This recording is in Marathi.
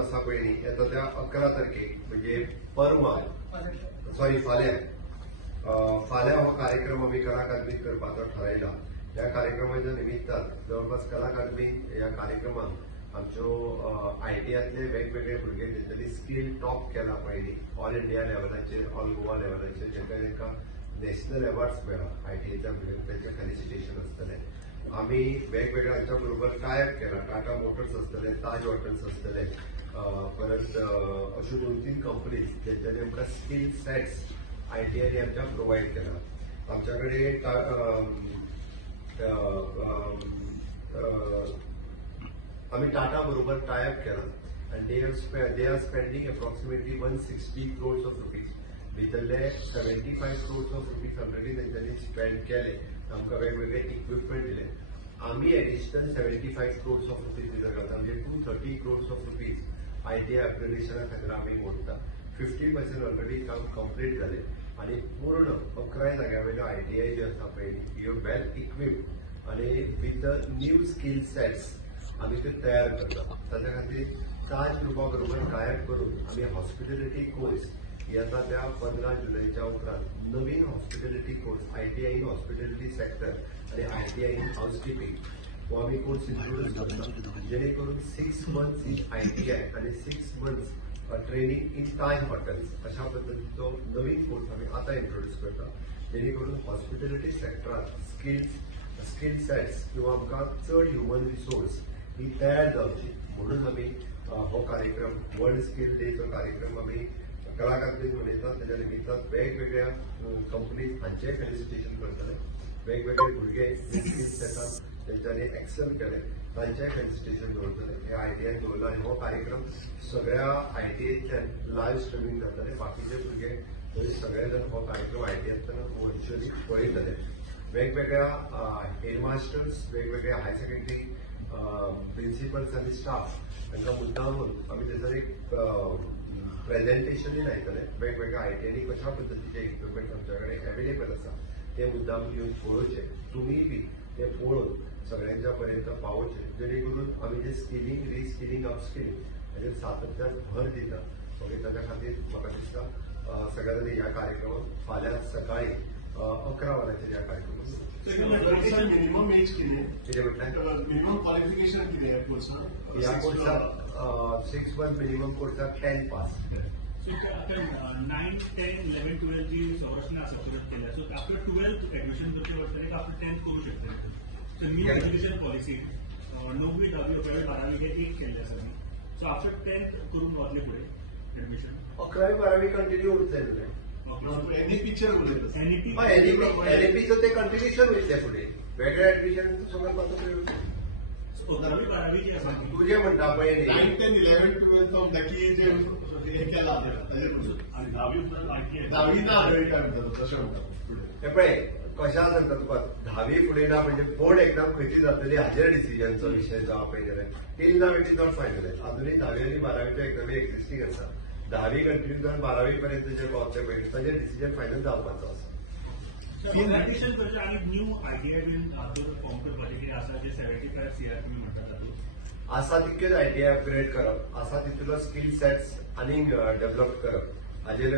आसा पळय न्ही येता त्या 11 तारखेक म्हणजे परवा फाल्यां हो कार्यक्रम आमी कला अकादमीत करपाचो थारायला। ह्या कार्यक्रमाच्या निमित्तान जवळपास कला अकादमी ह्या कार्यक्रमात आमच्यो आयटीआतले वेगवेगळे भुरगे जेंच्यांनी स्कील टॉप केला पळय न्ही ऑल इंडिया लेवलाचेर ऑल गोवा लेवलाचेर जेंका नॅशनल अवॉर्ड्स मेळ्ळा आयटीआयच्या भुरग्यांक त्यांचे फेलिसिटेशन आसतले। आम्ही वेगवेगळ्या हांच्या बरोबर टायप केला टाटा मोटर्स आसतले ताज हॉटेल्स आसतले परत अश्यो 2-3 कंपनीज जेंच्यांनी आमकां स्कील सेट्स आयटीआयनी आमच्या प्रोवायड केला। आमच्याकडे आम्ही टाटा बरोबर टायप केला आणि they are spending approximately 160 crores of rupees भितरले 75 crores of rupees ऑलरेडी तेंच्यांनी स्पेंड केले आमकां वेगवेगळे इक्विपमेंट दिले। आम्ही एडिशनल 75 crores of rupees भितर घालता म्हणजे 230 crores of rupees आयटीआय अपग्रेडेशना खातीर आमी मोडटा। 50% ऑलरेडी काम कंप्लीट जाले आणि पूर्ण 11 जाग्यावयल्यो आयटीआय ज्यो आसा पळय ह्यो वेल इक्विप्ड आणि with the new skill sets आमी ते तयार करता। ताच्या खातीर ताज ग्रुपा बरोबर टायप करून आमी हॉस्पिटॅलिटी कोर्स येता त्या 15 जुलैच्या उपरांत नवीन hospitality course ITI in hospitality sector आणि आयटीआय इन हाऊसकीपिंग हो आमी कोर्स इंट्रोड्यूस करता जेणे करून 6 months इन आयटीआय आणि 6 months training in Taj hotels अशा पद्धतीचो नवीन कोर्स आमी आतां इंट्रोड्यूस करता जेणे करून हॉस्पिटॅलिटी सेक्टरात स्कील सेट्स किंवा आमकां चड ह्युमन रिसोर्स ही तयार जावची म्हणून आमी हो कार्यक्रम वर्ल्ड स्कील डेचो कार्यक्रम आमी कला अकादमीत मनयतात। ताच्या निमित्तान वेगवेगळ्या कंपनीज हांचेय फेलिसिटेशन करतले वेगवेगळे भुरगे स्कील सेटात तेंच्यांनी एक्सेल केले तांचेय फेलिसिटेशन दवरतले हे आयटीआय दवरला आणि हो कार्यक्रम सगळ्या आयटीआयतल्यान लायव्ह स्ट्रिमींग जातले बाकीचे भुरगे सगळे जण हो कार्यक्रम आयटीआयतल्यान व्हर्च्युअली पळयतले। वेगवेगळ्या हेडमास्टर्स वेगवेगळ्या हायर सेकंडरी प्रिन्सिपल्स आणि स्टाफ तांकां मुद्दामून आमी थंयसर एक प्रेझेंटेशनूय लायतले वेगवेगळ्या आयटीआयनी कशा पद्धतीचे इक्विपमेंट आमच्याकडे अवेलेबल आसा ते मुद्दाम येवन पळोवचे तुमी बी ते पळोवन सगळ्यांच्या पर्यंत पावोवचे जेणे करून आमी जे स्किलिंग रिस्किलिंग अपस्किलिंग हाचेर सातत्यान भर दिता ओके। ताच्या खातीर म्हाका दिसता सगळ्या जाणी ह्या कार्यक्रमात फाल्यां सकाळी 11 वरांचेर ह्या कार्यक्रमात मिनिमम एज कितें मिनिमम क्वालिफिकेशन कितें ह्या कोर्साक ह्या कोर्साक 6 months मिनिमम कोर्साक 10 पास। So after 9, 10, 11, 12 जी संरचना आसा परत केल्या सो आफ्टर 12th एडमिशन करचे पडटलें आफ्टर 10th करूं शकता। सो न्यू एज्युकेशन पॉलिसी 9वी 10वी 11वी 12वी हे एक केल्ले आसा सो आफ्टर 10th करून वतले फुडें एडमिशन 11वी 12वी कंटिन्यू उरतले एनईपीचेर उलयता एनईपीचो ते कंटिन्युएशन वयतले फुडें वेगळे एडमिशन सगळं पासून 11वी 12वी जी आसा तुझे म्हणटा पळय 9, 10, 11, 12 डायरेक्टली जे हे केला आणि 10वी ना काय म्हणतात तशें म्हणटा हे पळय कशा सांगता तुका 10वी फुडें ना म्हणजे बोर्ड एक्झाम खंयची जातली हाचेर डिसिजनचो विशय जावप पळय टील now it is not final अजूनही 10वी आणि 12वीच्या एक्झामी एक्झिस्टिंग आसा 10वी कंटिन्यू जावन 12वी पर्यंत जे पावतले पळय ताचेर डिसिजन फायनल जावपाचो आसा। एडमिशन करचे आणि न्यू आयटीआय बीन फॉर्म करपाचे कितें आसा जे 75 CR तुमी म्हणटा तातूंत आसा तितकेच आयटीआय अपग्रेड करप आसा तितलो स्कील सेट्स आनीक डेव्हलप करप हाचेर